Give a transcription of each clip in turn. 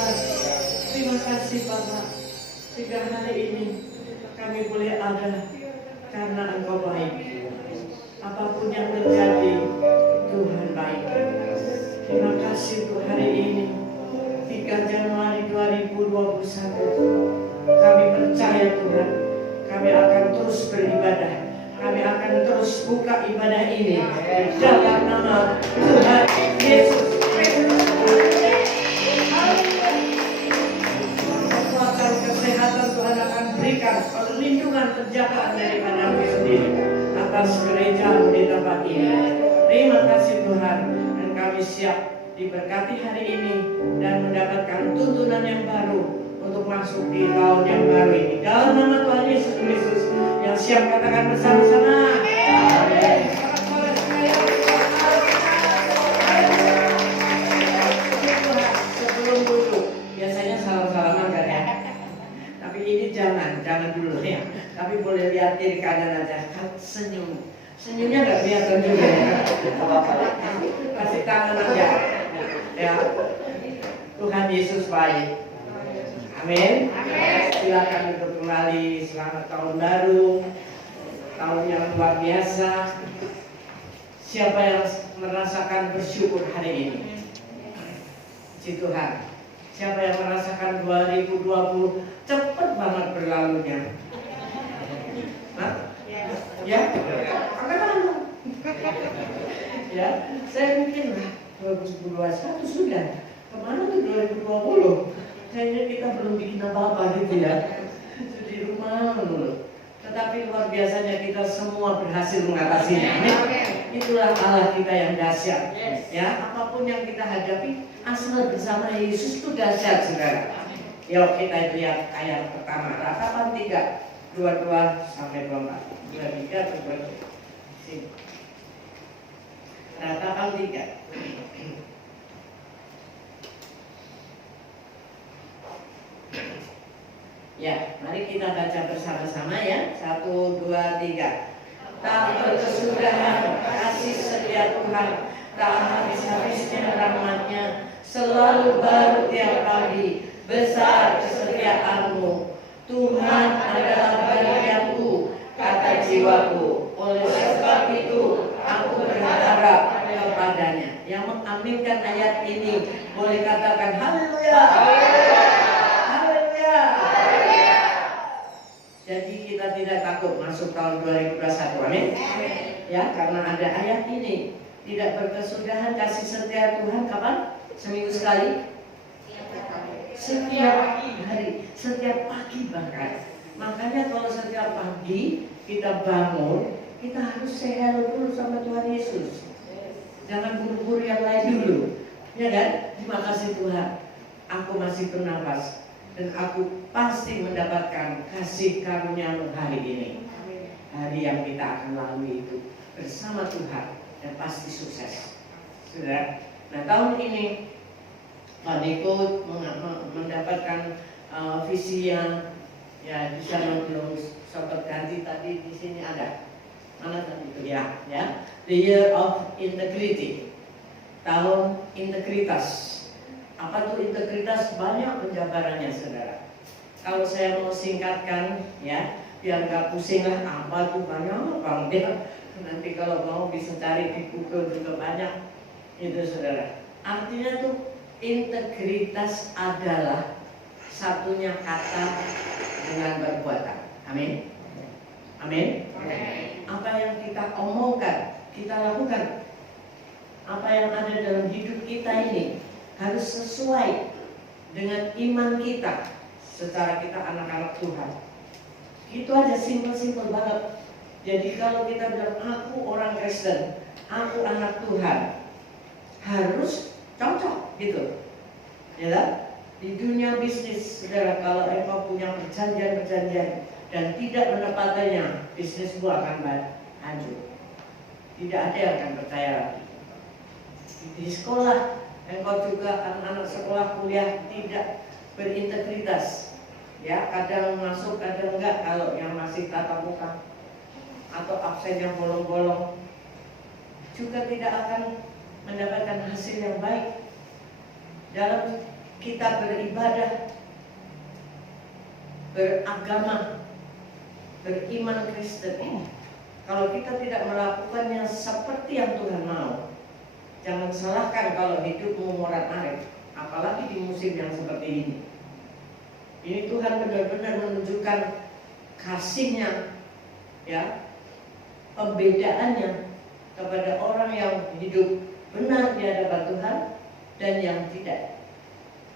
Tuhan. Terima kasih Bapak. Sehingga hari ini kami boleh ada karena Engkau baik. Apapun yang terjadi, Tuhan baik. Terima kasih untuk hari ini 3 Januari 2021. Kami percaya Tuhan, kami akan terus beribadah. Kami akan terus buka ibadah ini dalam nama Tuhan Yesus Kristus. Kekuatan kesehatan Tuhan akan berikan, perlindungan penjagaan daripada Kami sendiri atas gereja di tempat ini. Terima kasih Tuhan, dan kami siap diberkati hari ini dan mendapatkan tuntunan yang baru untuk masuk di tahun yang baru ini. Dalam nama Tuhan Yesus Kristus, yang siap katakan bersama-sama. Amin. Sebelum duduk, biasanya salam-salaman kan ya. Tapi ini jangan dulu ya. Tapi boleh lihat kiri kanan aja, senyum. Senyumnya nggak kelihatan juga ya. Kasih tangan aja. Ya. Tuhan Yesus baik. Amin. Silakan untuk kembali. Selamat tahun baru, tahun yang luar biasa. Siapa yang merasakan bersyukur hari ini? Puji Tuhan. Siapa yang merasakan 2020 cepat banget berlalunya? Hah? Ya? Angkat tangan. Ya, saya mungkin 2021 sudah. Kemana tuh 2020? Kayaknya kita belum bikin apa-apa gitu ya. Di rumah dulu. Tetapi luar biasanya kita semua berhasil mengatasinya. Itulah Allah kita yang dahsyat. Ya, apapun yang kita hadapi, asal bersama Yesus itu dahsyat, saudara. Yuk kita lihat ayat pertama. Ratapan 3, 22 sampai 24. 23 sampai 24. Sini. Ratapan 3. Ya, mari kita baca bersama-sama ya. 1, 2, 3. Tak berkesudahan kasih setia Tuhan, tak habis-habisnya rahmat-Nya, selalu baru tiap pagi, besar kesetiaan-Mu. Tuhan adalah bagianku, kata jiwaku. Oleh sebab itu aku berharap kepadanya. Yang mengaminkan ayat ini boleh katakan haleluya. Jadi kita tidak takut masuk tahun 2021, amin? Ya, karena ada ayat ini. Tidak berkesudahan kasih setia Tuhan kapan? Seminggu sekali? Setiap hari, setiap pagi bahkan. Makanya kalau setiap pagi kita bangun, kita harus say hello dulu sama Tuhan Yesus. Jangan buru-buru yang lain dulu. Ya kan? Terima kasih Tuhan, aku masih bernafas. Dan aku pasti mendapatkan kasih karunia-Mu hari ini. Hari yang kita akan lalui itu bersama Tuhan dan pasti sukses. Sudah. Nah, tahun ini Pak Niko mendapatkan visi yang ya di sana belum sempat ganti, tadi di sini ada. Mana tadi itu ya? The Year of Integrity. Tahun integritas. Apa itu integritas? Banyak penjabarannya, saudara. Kalau saya mau singkatkan, ya, biar nggak pusing lah. Apa tuh banyak banget. Nanti kalau mau bisa cari di Google juga banyak. Itu, saudara. Artinya tuh integritas adalah satunya kata dengan perbuatan. Amin. Amin. Apa yang kita omongkan, kita lakukan. Apa yang ada dalam hidup kita ini harus sesuai dengan iman kita secara kita anak-anak Tuhan. Itu aja, simpel-simpel banget. Jadi kalau kita bilang aku orang Kristen, aku anak Tuhan, harus cocok gitu. Ya, di dunia bisnis, saudara, kalau engkau punya perjanjian-perjanjian dan tidak menepatinya, bisnismu akan hancur. Tidak ada yang akan percaya lagi. Di sekolah, engkau juga anak-anak sekolah kuliah tidak berintegritas, ya, kadang masuk kadang enggak, kalau yang masih tatap muka atau absen yang bolong-bolong juga tidak akan mendapatkan hasil yang baik. Dalam kita beribadah, beragama, beriman Kristen, kalau kita tidak melakukannya seperti yang Tuhan mau, jangan salahkan kalau hidupmu morat-marit, apalagi di musim yang seperti ini. Ini Tuhan benar-benar menunjukkan kasih-Nya, ya, pembedaannya kepada orang yang hidup benar di hadapan Tuhan dan yang tidak.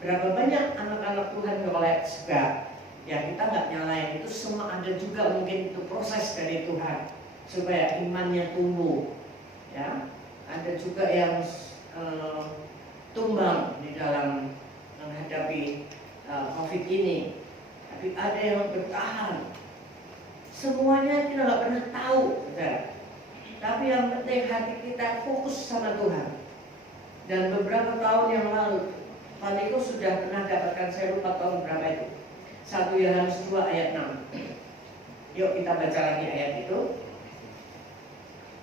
Berapa banyak anak-anak Tuhan ngolek juga, ya kita nggak nyalain, itu semua ada juga mungkin itu proses dari Tuhan supaya imannya tumbuh, ya. Ada juga yang tumbang di dalam menghadapi COVID ini, tapi ada yang bertahan. Semuanya kita nggak pernah tahu, saudara. Tapi yang penting hati kita fokus sama Tuhan. Dan beberapa tahun yang lalu, Pak Niko sudah pernah dapatkan, saya lupa tahun berapa itu, 1 Yohanes 2 ayat 6. Yuk kita baca lagi ayat itu.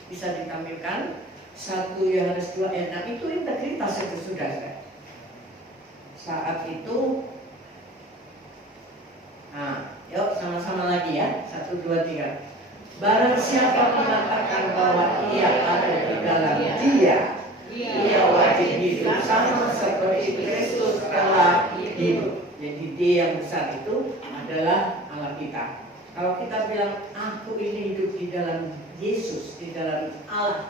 Bisa ditampilkan. 1 Yohanes 2 ayat 6 itu integritas itu sudah. Saat itu, nah, yuk sama-sama lagi ya. 1, 2, 3. Barang siapa mengatakan bahwa ia ada di dalam Dia, ia wajib hidup sama seperti Kristus telah hidup. Jadi Dia yang besar itu adalah Allah kita. Kalau kita bilang aku ini hidup di dalam Yesus, di dalam Allah,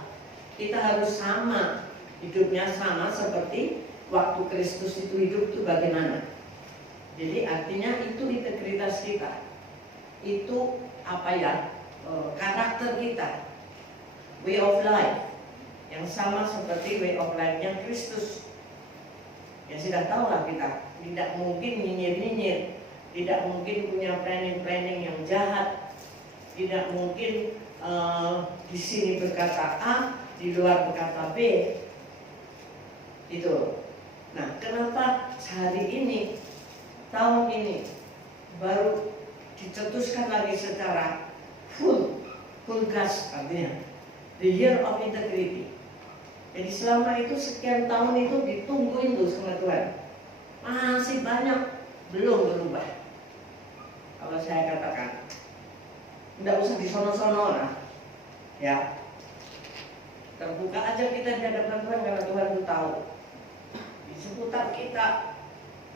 kita harus sama, hidupnya sama seperti waktu Kristus itu hidup itu bagaimana. Jadi artinya itu integritas kita, itu apa ya, karakter kita, way of life yang sama seperti way of life-nya Kristus. Ya sudah tahu lah kita, tidak mungkin nyinyir-nyinyir, tidak mungkin punya planning-planning yang jahat, tidak mungkin di sini berkata A, di luar berkata B. Itu. Nah, kenapa hari ini, tahun ini baru dicetuskan lagi secara full gas, artinya the year of integrity. Jadi selama itu sekian tahun itu ditungguin tuh sama Tuhan, masih banyak belum berubah. Kalau saya katakan, tidak usah disono-sono lah, ya. Terbuka aja kita di hadapan Tuhan karena Tuhan itu tahu. Di seputar kita,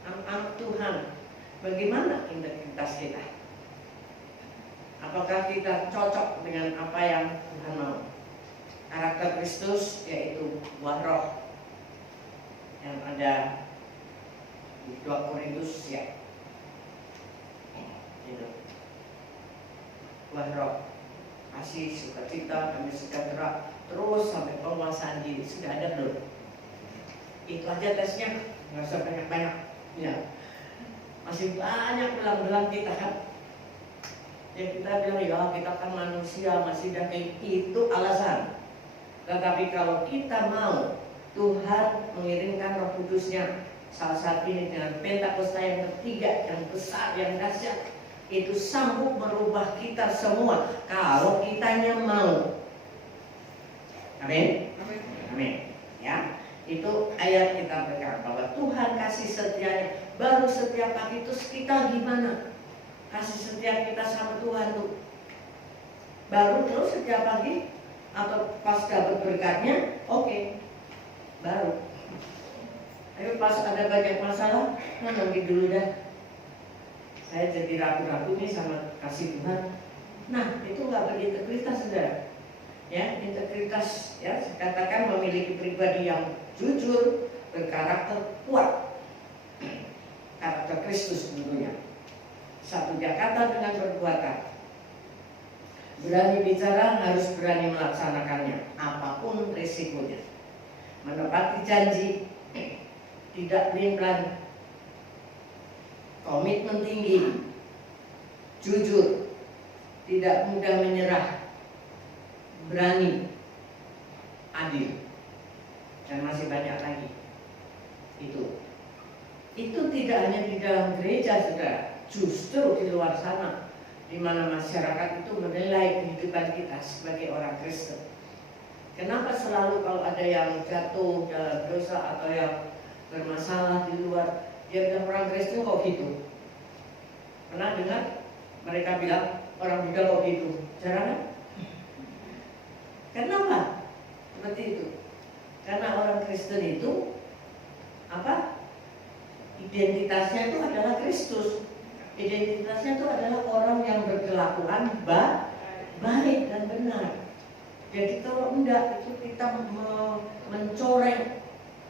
anak-anak Tuhan, bagaimana integritas kita? Apakah kita cocok dengan apa yang Tuhan mau? Karakter Kristus yaitu buah roh yang ada di 2 Korintus ya. Itu. Buah roh, kasih, sukacita, damai sejahtera, terus sampai penguasaan diri. Sudah ada belum? Itu aja tesnya, nggak usah banyak-banyak. Ya. Masih banyak belang-belang kita kan. Ya kita bilang ya kita kan manusia masih ada kayak itu alasan. Tetapi kalau kita mau Tuhan mengirimkan Roh Kudus-Nya, salah satu ini dengan Pentakosta yang ketiga, yang besar, yang dahsyat, itu sanggup merubah kita semua kalau kitanya mau. Amin. Amin. Ya, itu ayat kita pegang bahwa Tuhan kasih setianya. Baru setiap pagi itu kita gimana? Kasih setia kita sama Tuhan tuh. Baru terus setiap pagi atau pas dapat berkatnya, oke. Baru. Tapi pas ada banyak masalah, nanti dulu dah. Saya jadi ragu-ragu nih sama kasih Tuhan. Nah, itu nggak berintegritas, saudara. Ya, integritas ya, saya katakan memiliki pribadi yang jujur, berkarakter kuat. Karakter Kristus tentunya. Satu Jakarta dengan perbuatan. Berani bicara harus berani melaksanakannya, apapun risikonya. Menepati janji, tidak pelin-pelan, komitmen tinggi, jujur, tidak mudah menyerah, berani, adil, dan masih banyak lagi. Itu tidak hanya di dalam gereja, saudara. Justru di luar sana, di mana masyarakat itu menilai kehidupan kita sebagai orang Kristen. Kenapa selalu kalau ada yang jatuh dalam dosa atau yang bermasalah di luar, Dia bilang orang Kristen kok gitu. Pernah dengar mereka bilang orang Buddha kok gitu? Jarang kan? Kenapa? Seperti itu. Karena orang Kristen itu apa? Identitasnya itu adalah Kristus. Identitasnya itu adalah orang yang berkelakuan baik dan benar. Jadi kalau enggak itu kita mencoreng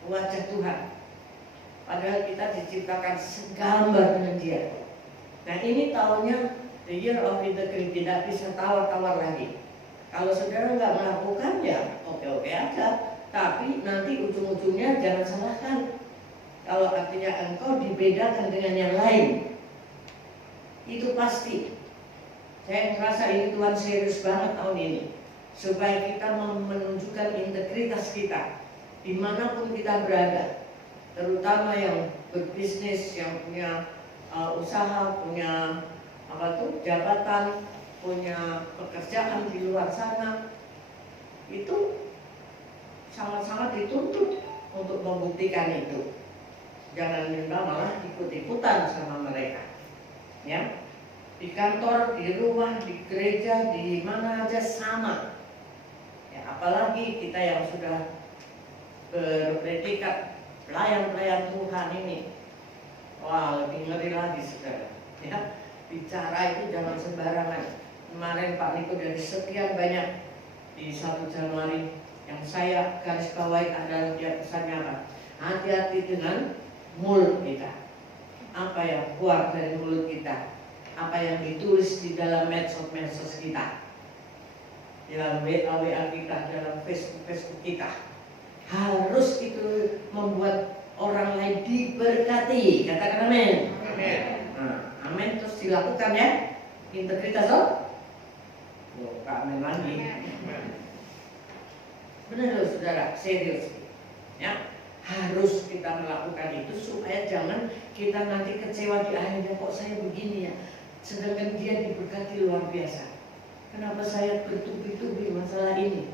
wajah Tuhan. Padahal kita diciptakan segambar dengan Dia. Nah ini tahunnya the year of integrity, tidak bisa tawar-tawar lagi. Kalau saudara nggak melakukan ya oke-oke aja. Tapi nanti ujung-ujungnya jangan salahkan. Kalau artinya engkau dibedakan dengan yang lain, itu pasti. Saya merasa ini Tuhan serius banget tahun ini, supaya kita menunjukkan integritas kita dimanapun kita berada, terutama yang berbisnis, yang punya usaha, punya jabatan, punya pekerjaan di luar sana, itu sangat-sangat dituntut untuk membuktikan itu. Jangan minta malah ikut-ikutan sama mereka, ya. Di kantor, di rumah, di gereja, di mana aja sama. Ya, apalagi kita yang sudah berpredikat pelayan-pelayan Tuhan ini, wah lebih ngeri lagi saudara. Ya, bicara itu jangan sembarangan. Kemarin Pak Niko dari sekian banyak di 1 Januari yang saya garis bawahi adalah dia pesannya apa? Hati-hati dengan mulut kita. Apa yang keluar dari mulut kita? Apa yang ditulis di dalam medsos kita, dalam WA kita, dalam Facebook kita, harus itu membuat orang lain diberkati. Katakan amin. Amin. Nah, amin terus dilakukan ya. Integritas loh. Amin lagi. Benar loh saudara, serius. Ya, harus kita melakukan itu supaya jangan kita nanti kecewa di akhirnya, kok saya begini ya. Sedangkan dia diberkati luar biasa. Kenapa saya bertubi-tubi masalah ini?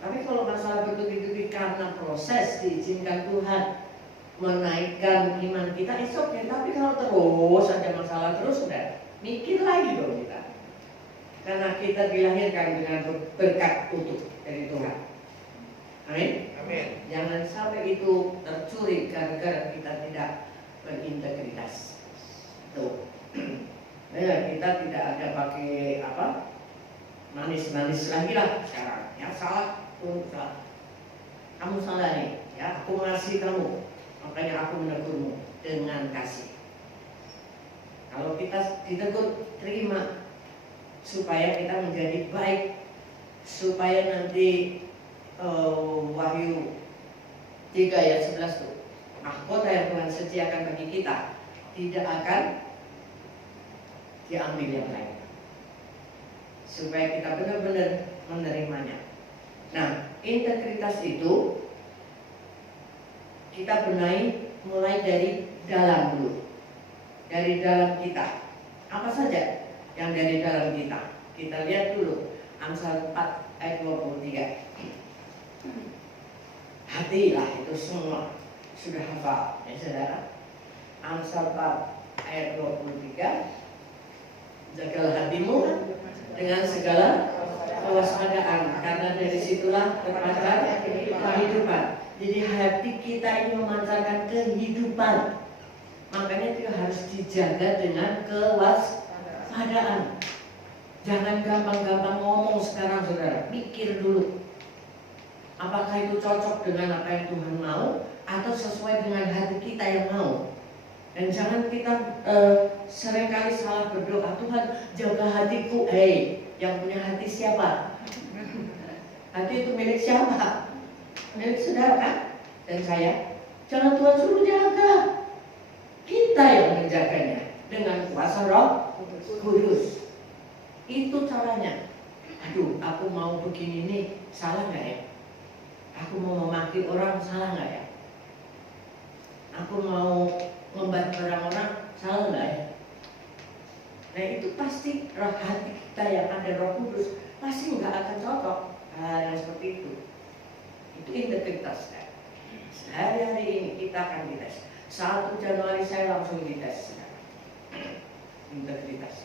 Tapi kalau masalah bertubi-tubi karena proses diizinkan Tuhan menaikkan iman kita, it's okay. Tapi kalau terus ada masalah terus, sudah mikir lagi dong kita. Karena kita dilahirkan dengan berkat utuh dari Tuhan. Amin. Amin. Jangan sampai itu tercuri gara-gara kita tidak berintegritas. Tuh. Ya, kita tidak ada pakai manis-manis lagi lah sekarang. Ya salah, salah. Kamu salah nih. Ya, aku mengasihi kamu, makanya aku menegurmu dengan kasih. Kalau kita ditegur, terima supaya kita menjadi baik, supaya nanti Wahyu 3 ayat 11 tuh, mahkota yang Tuhan sediakan bagi kita tidak akan diambil yang lain, supaya kita benar-benar menerimanya. Nah, integritas itu kita benahi mulai dari dalam dulu, dari dalam kita. Apa saja yang dari dalam kita? Kita lihat dulu Amsal 4 ayat 23. Hatilah itu semua sudah hafal ya saudara. Amsal 4 ayat 23. Jagalah hatimu dengan segala kewaspadaan, karena dari situlah terpancar kehidupan. Jadi hati kita ini memancarkan kehidupan. Makanya itu harus dijaga dengan kewaspadaan. Jangan gampang-gampang ngomong sekarang saudara. Pikir dulu. Apakah itu cocok dengan apa yang Tuhan mau atau sesuai dengan hati kita yang mau. Dan jangan kita seringkali salah berdoa, Tuhan jaga hatiku. Yang punya hati siapa? Hati itu milik siapa? Milik saudara kan? Dan saya. Jangan Tuhan suruh jaga, kita yang menjaganya dengan kuasa Roh Kudus. Itu caranya. Aduh, aku mau begini nih, salah nggak ya? Aku mau memaki orang, salah nggak ya? Aku mau membantu orang-orang, salah nggak ya? Nah itu pasti roh hati kita yang ada Roh Kudus pasti nggak akan cocok hal yang seperti itu. Itu integritas kan? Sehari-hari ini kita akan dites. 1 Januari saya langsung dites integritas.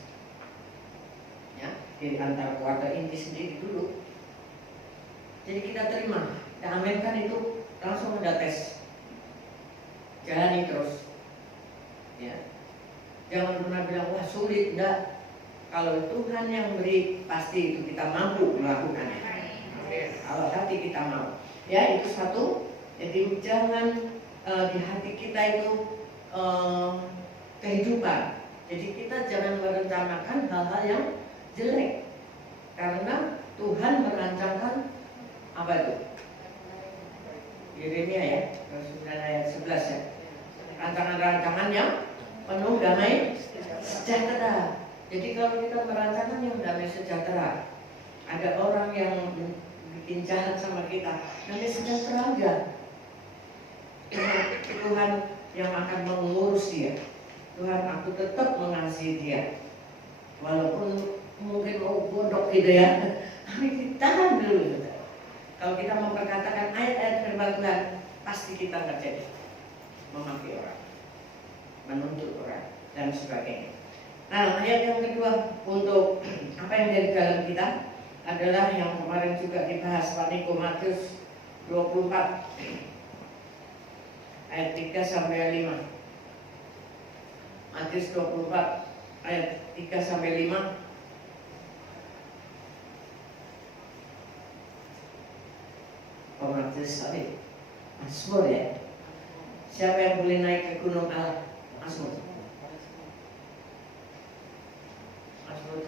Ya, di antar keluarga inti sendiri dulu. Jadi kita terima. Dan Amerika itu langsung ada tes. Jalani terus. Ya. Jangan pernah bilang wah sulit, enggak. Kalau Tuhan yang beri pasti itu kita mampu melakukannya. Kalau hati kita mau. Ya, itu satu. Jadi jangan di hati kita itu kehidupan. Jadi kita jangan merencanakan hal-hal yang jelek. Karena Tuhan merancangkan apa itu? Yeremia ya, 9 ayat 11 ya. Rancangan-rancangan yang penuh damai sejahtera. Jadi kalau kita merancangkan yang damai sejahtera, ada orang yang bikin jahat sama kita, damai sejahtera aja. Tuhan yang akan mengurus dia. Tuhan, aku tetap mengasihi dia. Walaupun mungkin mau bodoh gitu ya, tapi ditahan dulu. Kalau kita memperkatakan ayat-ayat firman Tuhan, pasti kita nggak jadi memaki orang, menuntut orang, dan sebagainya. Nah, ayat yang kedua untuk apa yang dari dalam kita adalah yang kemarin juga dibahas, Pak Niko, Matius 24 ayat 3 sampai 5. Matius 24 ayat 3 sampai 5. Matius tadi Mazmur ya. Siapa yang boleh naik ke gunung Allah? Mazmur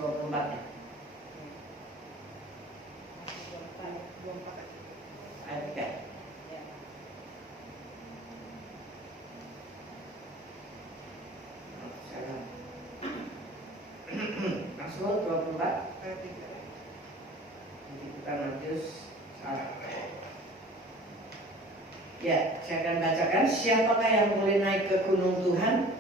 24 ya. Ayat 3. Mazmur 24 ayat 3. Jadi kita Matius salah. Ya, saya akan bacakan. Siapakah yang boleh naik ke gunung Tuhan?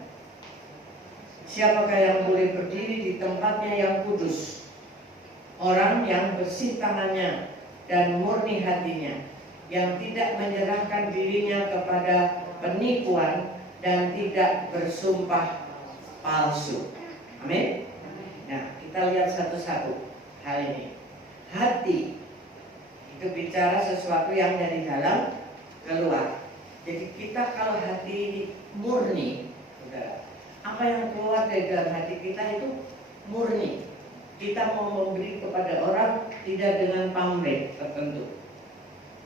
Siapakah yang boleh berdiri di tempatnya yang kudus? Orang yang bersih tangannya dan murni hatinya, yang tidak menyerahkan dirinya kepada penipuan dan tidak bersumpah palsu. Amin. Nah, kita lihat satu-satu hal ini. Hati itu bicara sesuatu yang dari dalam keluar. Jadi kita kalau hati murni, saudara, apa yang keluar dari dalam hati kita itu murni. Kita mau memberi kepada orang tidak dengan pamrih tertentu.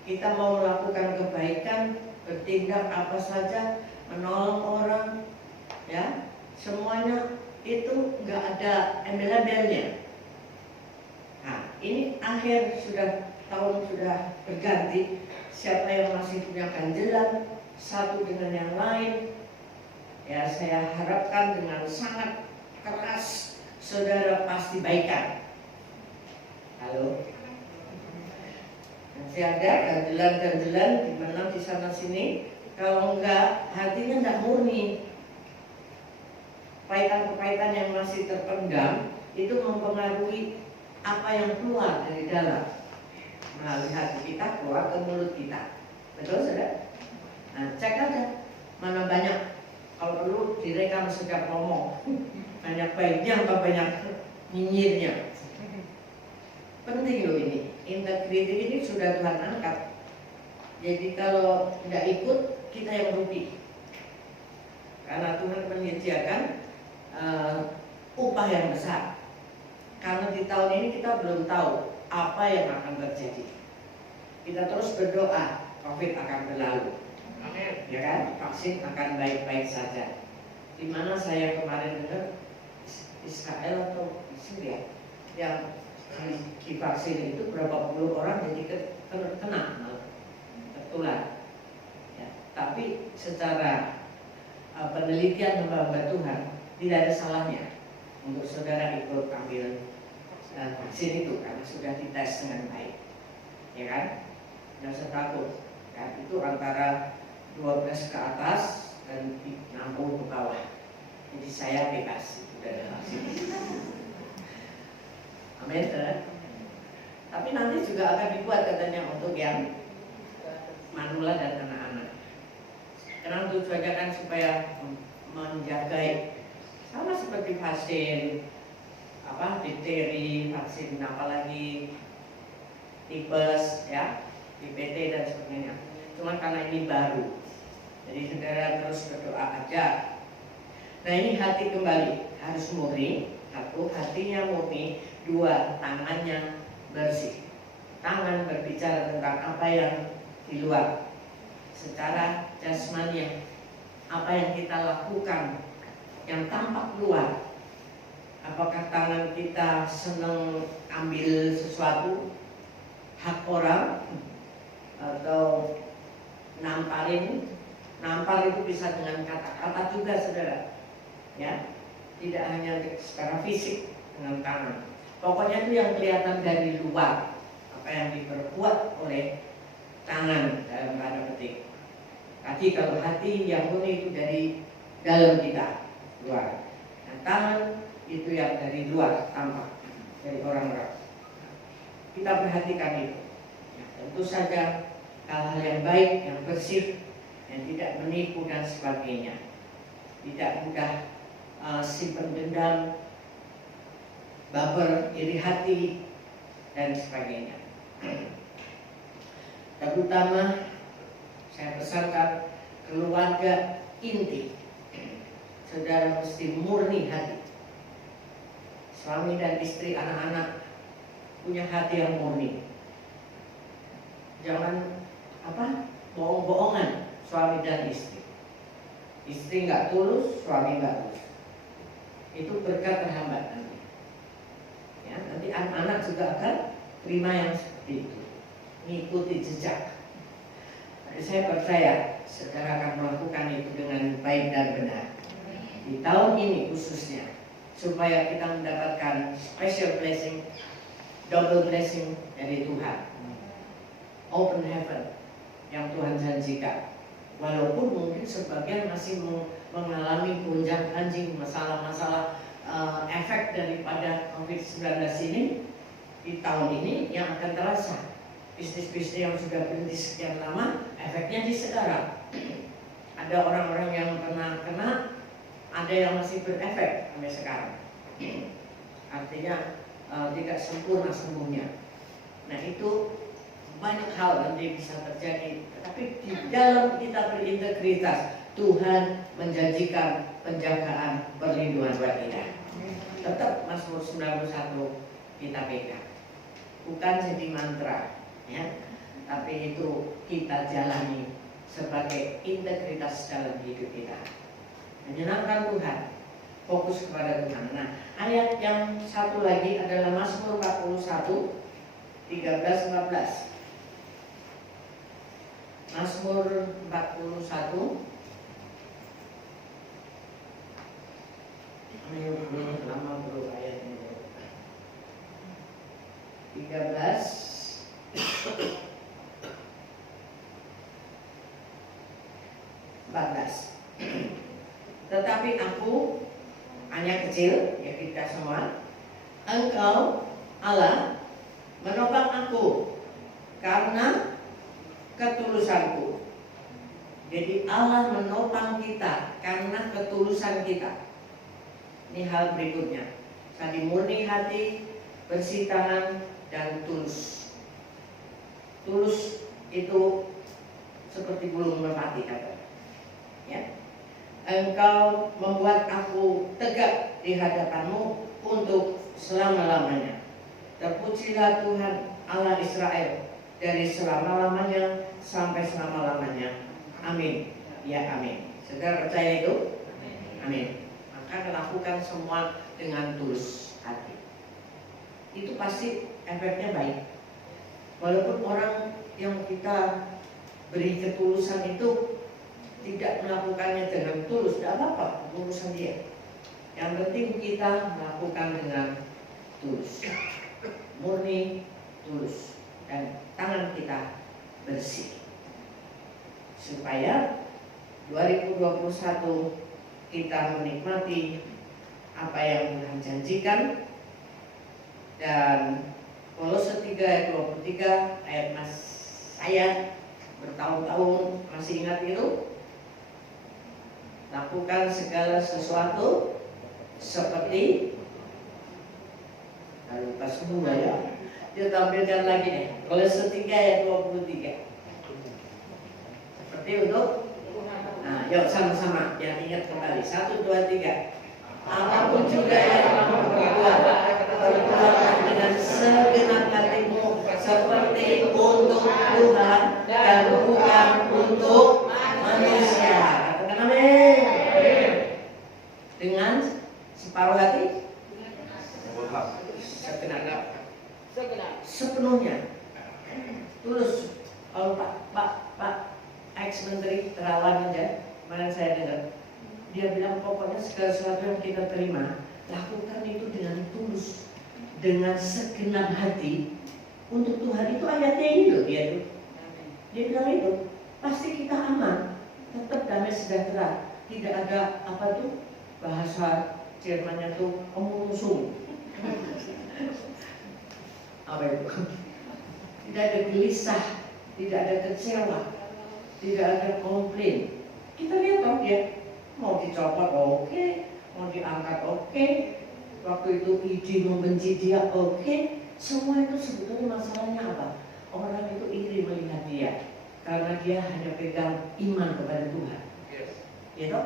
Kita mau melakukan kebaikan, bertindak apa saja, menolong orang, ya, semuanya itu nggak ada embel-embelnya. Nah, ini akhir tahun sudah berganti. Siapa yang masih punya ganjelan satu dengan yang lain, ya saya harapkan dengan sangat keras saudara pasti baikan. Halo, masih ada ganjelan-ganjelan di mana di sana sini. Kalau enggak, hatinya enggak murni. Kepahitan-kepahitan yang masih terpendam itu mempengaruhi apa yang keluar dari dalam. Melalui hati kita keluar ke mulut kita. Betul saudara? Nah, cek aja mana banyak. Kalau perlu direkam setiap ngomong. Banyak baiknya atau banyak nyinyirnya. Penting loh ini. Integriti ini sudah Tuhan angkat. Jadi kalau tidak ikut, kita yang rugi. Karena Tuhan menyediakan upah yang besar. Karena di tahun ini kita belum tahu apa yang akan terjadi. Kita terus berdoa, COVID akan berlalu. Amin. Ya kan? Vaksin akan baik-baik saja. Di mana saya kemarin dengar Israel atau Syria yang divaksin itu berapa puluh orang jadi kena tertular. Ya, tapi secara penelitian hamba Tuhan tidak ada salahnya untuk saudara ikut ambil vaksin itu karena sudah dites dengan baik, ya kan? Tidak usah takut, ya, itu antara 12 ke atas dan 60 ke bawah. Jadi saya bebas itu dari vaksin. Amin. Tapi nanti juga akan dibuat katanya untuk yang manula dan anak-anak. Memang tujuannya kan supaya menjaga, sama seperti vaksin difteri, vaksin apalagi tipes ya, DPT dan sebagainya. Cuma karena ini baru, jadi saudara terus berdoa aja. Nah ini hati kembali harus murni. Satu, hatinya murni. Dua, tangannya bersih. Tangan berbicara tentang apa yang di luar, secara jasmani, apa yang kita lakukan yang tampak luar. Apakah tangan kita senang ambil sesuatu hak orang, atau nampar itu bisa dengan kata-kata juga saudara, ya, tidak hanya secara fisik dengan tangan. Pokoknya itu yang kelihatan dari luar, apa yang diperbuat oleh tangan dalam tanda petik. Tadi kalau hati yang murni itu dari dalam kita, luar. Nah, tangan itu yang dari luar, tampak dari orang-orang. Kita perhatikan itu. Nah, tentu saja hal-hal yang baik, yang bersih, yang tidak menipu dan sebagainya. Tidak mudah simpan dendam, baper, iri hati dan sebagainya. Terutama saya pesankan keluarga inti, saudara mesti murni hati. Suami dan istri, anak-anak punya hati yang murni. Jangan bohong-bohongan suami dan istri. Istri nggak tulus, suami nggak tulus. Itu berkat terhambat nanti. Ya, nanti anak-anak juga akan terima yang seperti itu, mengikuti jejak. Jadi saya percaya saudara akan melakukan itu dengan baik dan benar di tahun ini khususnya, supaya kita mendapatkan special blessing, double blessing dari Tuhan, open heaven yang Tuhan janjikan. Walaupun mungkin sebagian masih mengalami gonjang-ganjing masalah-masalah efek daripada COVID-19 ini, di tahun ini yang akan terasa. Bisnis-bisnis yang sudah berhenti sekian lama, efeknya di sekarang. Ada orang-orang yang kena, ada yang masih berefek sampai sekarang. Artinya tidak sempurna sembuhnya. Nah itu banyak hal nanti bisa terjadi. Tapi di dalam kita berintegritas, Tuhan menjanjikan penjagaan perlindungan buat kita. Tetap Mazmur 91 kita pegang. Bukan jadi mantra, ya, tapi itu kita jalani sebagai integritas dalam hidup kita. Menyenangkan Tuhan, fokus kepada Tuhan. Nah, ayat yang satu lagi adalah Mazmur 41, 13-14. Mazmur 41. Ayo lama bro ayatnya. 13 14. Tetapi aku hanya kecil, ya kita semua. Engkau Allah menopang aku karena ketulusanku. Jadi Allah menopang kita karena ketulusan kita. Ini hal berikutnya. Tadi murni hati, bersih tangan, dan tulus. Tulus itu seperti bulu merpati kata. Ya. Engkau membuat aku tegak di hadapanmu untuk selama-lamanya. Terpujilah Tuhan Allah Israel dari selama-lamanya sampai selama-lamanya. Amin. Ya amin. Saudara percaya itu? Amin. Maka lakukan semua dengan tulus hati. Itu pasti efeknya baik. Walaupun orang yang kita beri ketulusan itu tidak melakukannya dengan tulus, tidak apa-apa, urusan dia. Yang penting kita melakukan dengan tulus, murni, tulus, dan tangan kita bersih, supaya 2021 kita menikmati apa yang Tuhan janjikan. Dan Kolose 3 ayat 23, ayat saya bertahun-tahun masih ingat itu. Lakukan segala sesuatu seperti, lupa semua ya. Dia tampilkan lagi nih, Kolose 3 ayat 23. Seperti untuk, nah yuk sama-sama yang ingat kembali, 1, 2, 3. Apapun juga yang kamu berbuat, berbuatlah dengan segenap hatimu seperti untuk Tuhan dan bukan untuk manusia. Katakan amin. Dengan separuh hati, sepenuhnya, tulus. Kalau Pak ex Menteri Terawan aja, kemarin saya dengar, dia bilang pokoknya segala sesuatu yang kita terima, lakukan itu dengan tulus, dengan segenap hati untuk Tuhan. Itu ayatnya ini loh, dia bilang itu pasti kita aman, tetap damai sejahtera, tidak ada apa tuh bahasa Jermannya tuh kemusung. Apa itu? Tidak ada gelisah, tidak ada kecewa, tidak ada komplain. Kita lihat dong dia mau dicopot oke, mau diangkat oke, waktu itu ide membenci dia oke. Semua itu sebetulnya masalahnya apa? Orang itu iri melihat dia karena dia hanya pegang iman kepada Tuhan. Gitu?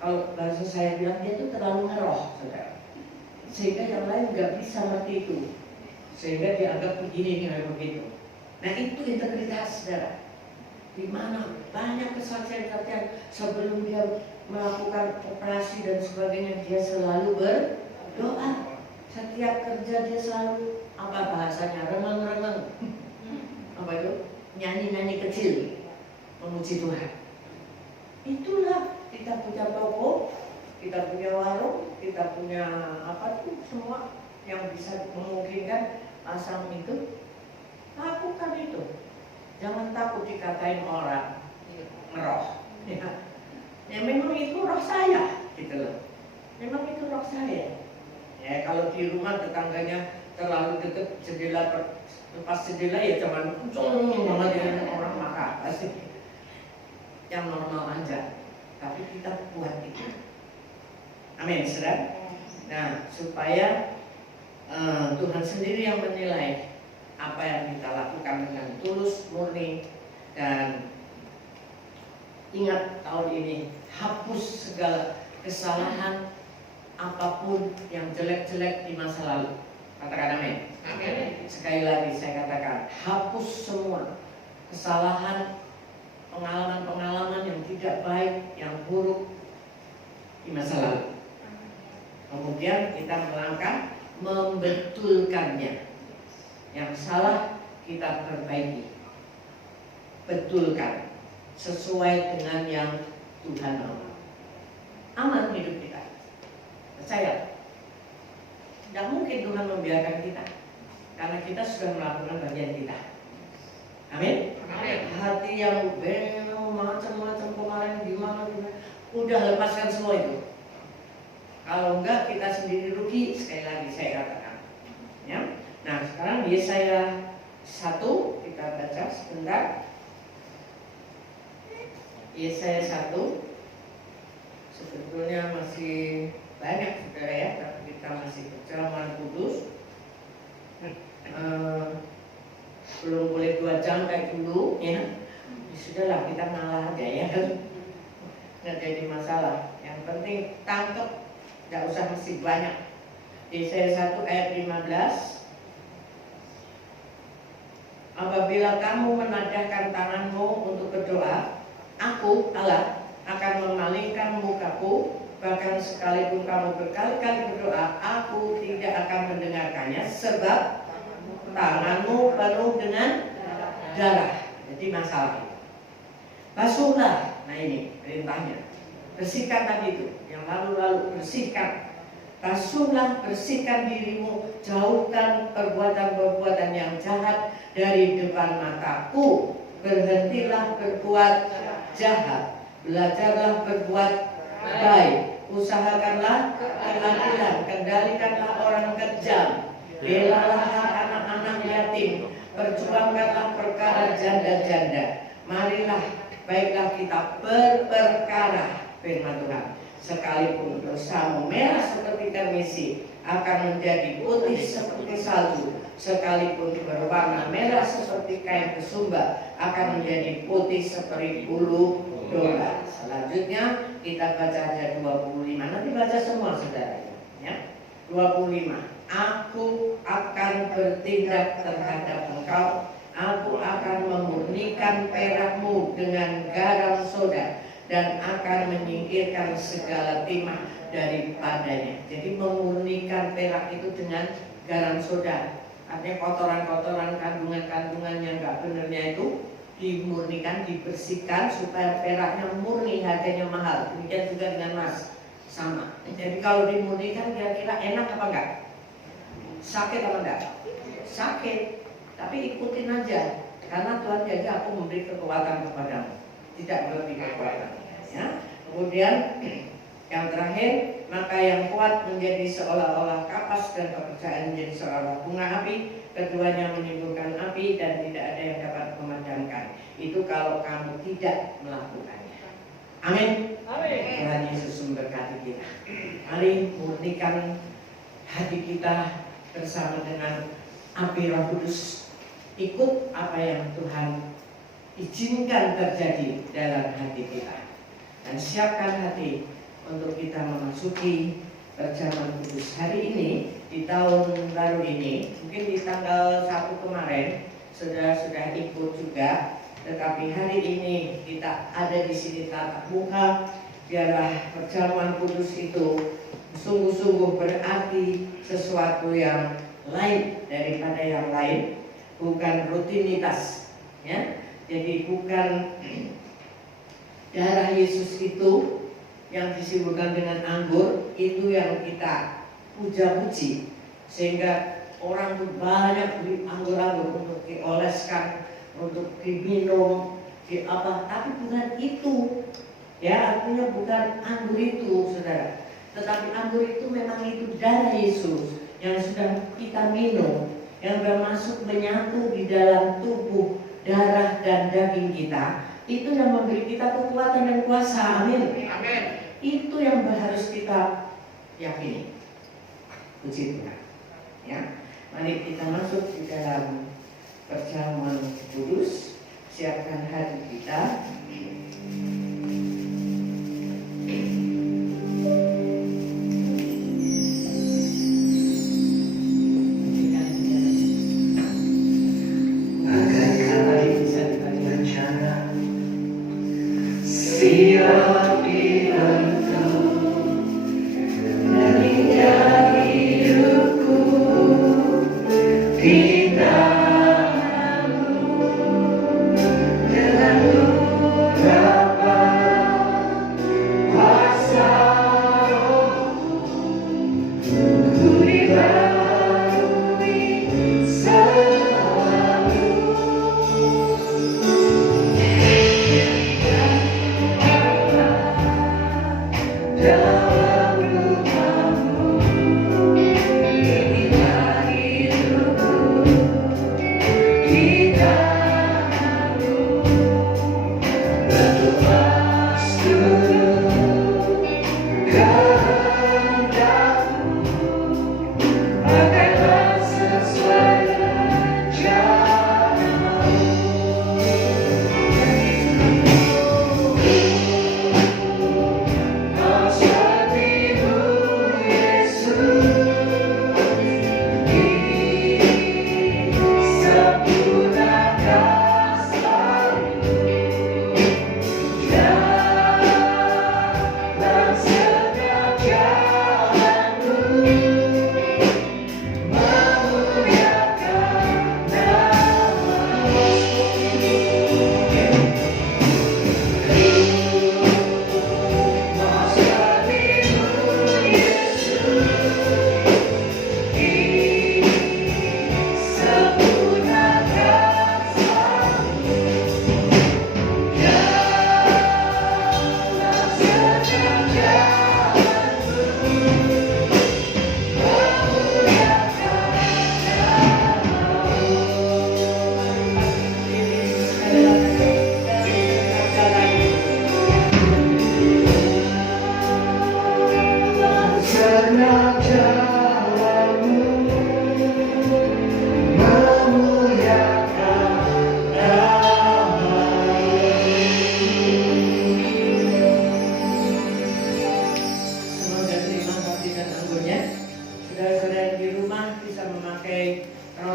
Kalau bahasa saya bilang dia itu terlalu ngeroh, saudara. Sehingga yang lain nggak bisa ngerti itu. Sehingga dianggap begini kayak begitu. Nah itu integritas, saudara. Di mana banyak kesaksian-kesaksian sebelum dia melakukan operasi dan sebagainya, dia selalu berdoa. Setiap kerja dia selalu apa bahasanya, remeng-remeng. Apa itu? Nyanyi-nyanyi kecil memuji Tuhan. Itulah kita punya toko, kita punya warung, kita punya apa tuh semua yang bisa memungkinkan pasang itu. Lakukan itu. Jangan takut dikatain orang ngeroh. Ya memang itu roh saya, gitu loh. Memang itu roh saya. Ya kalau di rumah tetangganya terlalu dekat jendela, lepas jendela ya cuman banget dengan orang marah pasti. Yang normal aja. Tapi kita buat itu. Amin, saudara. Nah, supaya Tuhan sendiri yang menilai apa yang kita lakukan dengan tulus, murni, dan ingat tahun ini hapus segala kesalahan apapun yang jelek-jelek di masa lalu. Katakan amin. Amin. Sekali lagi saya katakan, hapus semua kesalahan, pengalaman-pengalaman yang tidak baik, yang buruk di masa lalu. Kemudian kita melangkah membetulkannya. Yang salah kita perbaiki, betulkan sesuai dengan yang Tuhan mau. Aman hidup kita. Percaya, tidak mungkin Tuhan membiarkan kita karena kita sudah melakukan bagian kita. Amin. Amin. Hati yang macam-macam kemarin gimana, udah lepaskan semua itu. Kalau enggak kita sendiri rugi. Sekali lagi saya katakan, ya. Nah sekarang Yesaya 1 kita baca sebentar. Yesaya 1 sebetulnya masih banyak, saudara ya, tapi kita masih berjalan kudus. Belum boleh 2 jam kayak dulu, ya. Sudahlah kita ngalah aja ya, nggak jadi masalah. Yang penting tangkep, nggak usah mesti banyak. Yesaya 1 ayat 15. Apabila kamu menadahkan tanganmu untuk berdoa, Aku Allah akan memalingkan mukaku. Bahkan sekalipun kamu berkali-kali berdoa, Aku tidak akan mendengarkannya, sebab tanganmu penuh dengan darah. Jadi masalah. Basuhlah. Nah ini perintahnya. Bersihkan tadi itu, yang lalu-lalu bersihkan. Basuhlah, bersihkan dirimu, jauhkan perbuatan-perbuatan yang jahat dari depan mataku. Berhentilah berbuat jahat, belajarlah berbuat baik, usahakanlah keadilan, kendalikanlah orang kejam, belalah anak-anak yatim, perjuangkanlah perkara janda-janda. Marilah, baiklah kita berperkara firman Tuhan. Sekalipun dosamu merah seperti permisi, akan menjadi putih seperti salju. Sekalipun berwarna merah seperti kain kesumba, akan menjadi putih seperti bulu domba. Selanjutnya kita baca ayat 25. Nanti baca semua saudara, ya. 25. Aku akan bertindak terhadap engkau. Aku akan memurnikan perakmu dengan garam soda dan akan menyingkirkan segala timah daripadanya. Jadi memurnikan perak itu dengan garam soda. Artinya kotoran-kotoran, kandungan-kandungan yang nggak benernya itu dimurnikan, dibersihkan supaya peraknya murni, harganya mahal. Demikian juga dengan emas, sama. Jadi kalau dimurnikan kira-kira enak apa enggak? Sakit apa enggak? Sakit. Tapi ikutin aja, karena Tuhan janji aku memberi kekuatan kepadamu, tidak melebihi kekuatan. Ya. Kemudian yang terakhir, maka yang kuat menjadi seolah-olah kapas dan kepercayaan menjadi seolah-olah bunga api. Keduanya menimbulkan api dan tidak ada yang dapat memadamkan. Itu kalau kamu tidak melakukannya. Amin. Tuhan Yesus memberkati kita. Mari murnikan hati kita bersama dengan api Roh Kudus. Ikut apa yang Tuhan izinkan terjadi dalam hati kita, dan siapkan hati untuk kita memasuki perjamuan kudus. Hari ini di tahun baru ini, mungkin di tanggal 1 kemarin sudah ikut juga, tetapi hari ini kita ada di sini tatap muka. Biarlah perjamuan kudus itu sungguh-sungguh berarti sesuatu yang lain daripada yang lain. Bukan rutinitas, ya. Jadi bukan darah Yesus itu yang disimbolkan dengan anggur itu yang kita puja-puji, sehingga orang tuh banyak beli anggur-anggur untuk dioleskan, untuk diminum, tapi bukan itu, ya. Artinya bukan anggur itu, saudara. Tetapi anggur itu memang itu darah Yesus yang sudah kita minum, yang bermasuk menyatu di dalam tubuh, darah dan daging kita. Itu yang memberi kita kekuatan dan kuasa. Amin. Amin. Itu yang harus kita yakini. Puji Tuhan. Ya, mari kita masuk di dalam perjamuan kudus. Siapkan hati kita. Dalam beberapa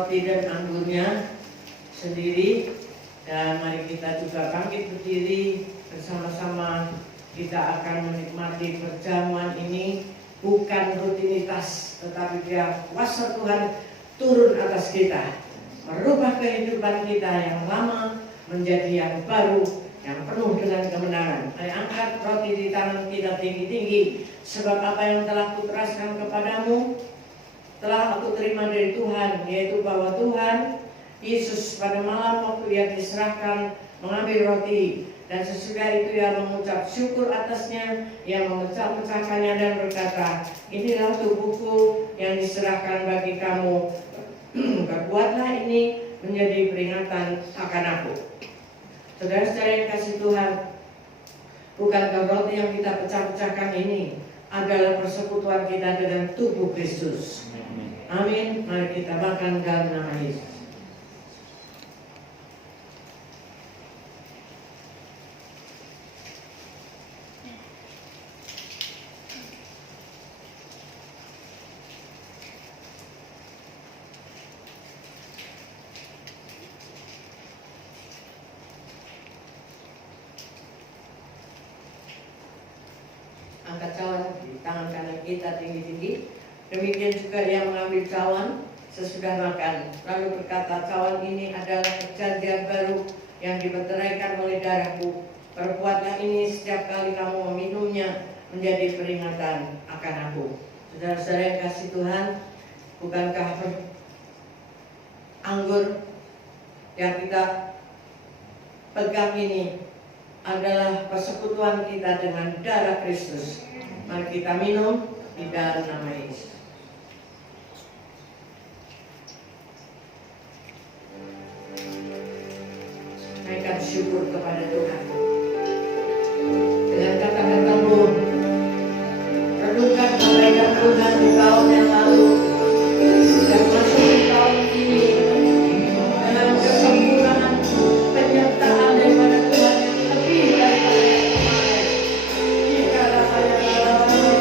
roti dan anggurnya sendiri, dan mari kita juga bangkit berdiri bersama-sama. Kita akan menikmati perjamuan ini bukan rutinitas, tetapi dia kuasa Tuhan turun atas kita, merubah kehidupan kita yang lama menjadi yang baru, yang penuh dengan kemenangan. Mari angkat roti di tangan kita tinggi-tinggi, sebab apa yang telah kuteraskan kepadamu telah aku terima dari Tuhan, yaitu bahwa Tuhan Yesus pada malam waktu ia diserahkan mengambil roti, dan sesudah itu ia mengucap syukur atasnya, ia memecah-mecahkannya dan berkata, inilah tubuhku yang diserahkan bagi kamu, berbuatlah ini menjadi peringatan akan aku. Saudara-saudara yang kasih Tuhan, bukankah roti yang kita pecah-pecahkan ini adalah persekutuan kita dengan tubuh Kristus? Amin. Mari kita makan dalam nama Yesus. Angkat cawan di tangan kanan kita tinggi-tinggi. Demikian juga yang mengambil cawan sesudah makan, lalu berkata, cawan ini adalah perjanjian baru yang dimeteraikan oleh darahku. Perbuatlah ini setiap kali kamu meminumnya menjadi peringatan akan aku. Saudara-saudara yang kasih Tuhan, bukankah anggur yang kita pegang ini adalah persekutuan kita dengan darah Kristus? Mari kita minum di dalam nama Yesus. Naikkan syukur kepada Tuhan dengan kata-katamu, renungkan kebaikan Tuhan di tahun yang lalu dan masuk di tahun ini dengan kesempurnaan penyertaan daripada Tuhan yang lebih daripada yang kemarin. Jika rasanya terima kasih.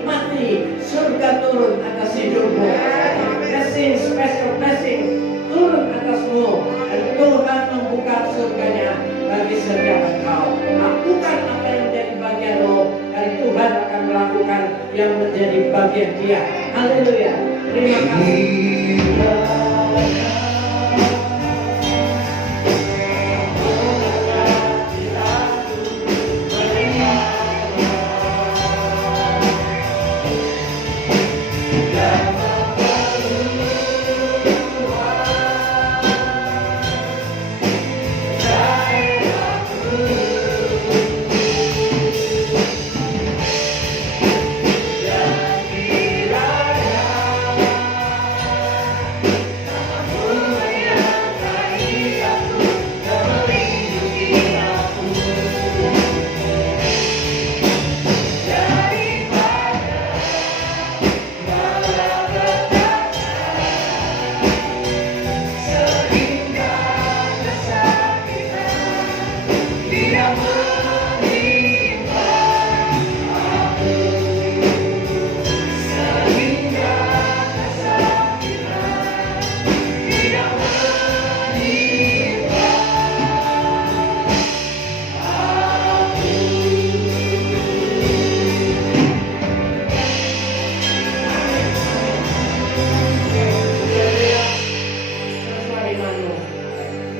nikmati surga turun atas hidupmu. Blessing, special blessing turun atasmu, dan Tuhan membuka surganya bagi setiap engkau. Lakukan apa yang menjadi bagianmu, dan Tuhan akan melakukan yang menjadi bagian dia. Haleluya. Terima kasih.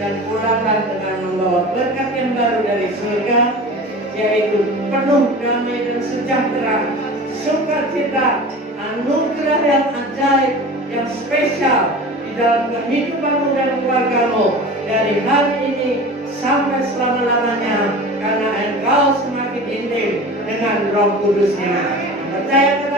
Dan pulanglah dengan membawa berkat yang baru dari surga, yaitu penuh damai dan sejahtera, sukacita, anugerah yang ajaib, yang spesial di dalam kehidupanmu dan keluargamu dari hari ini sampai selama-lamanya, karena engkau semakin intim dengan Roh Kudusnya. Percaya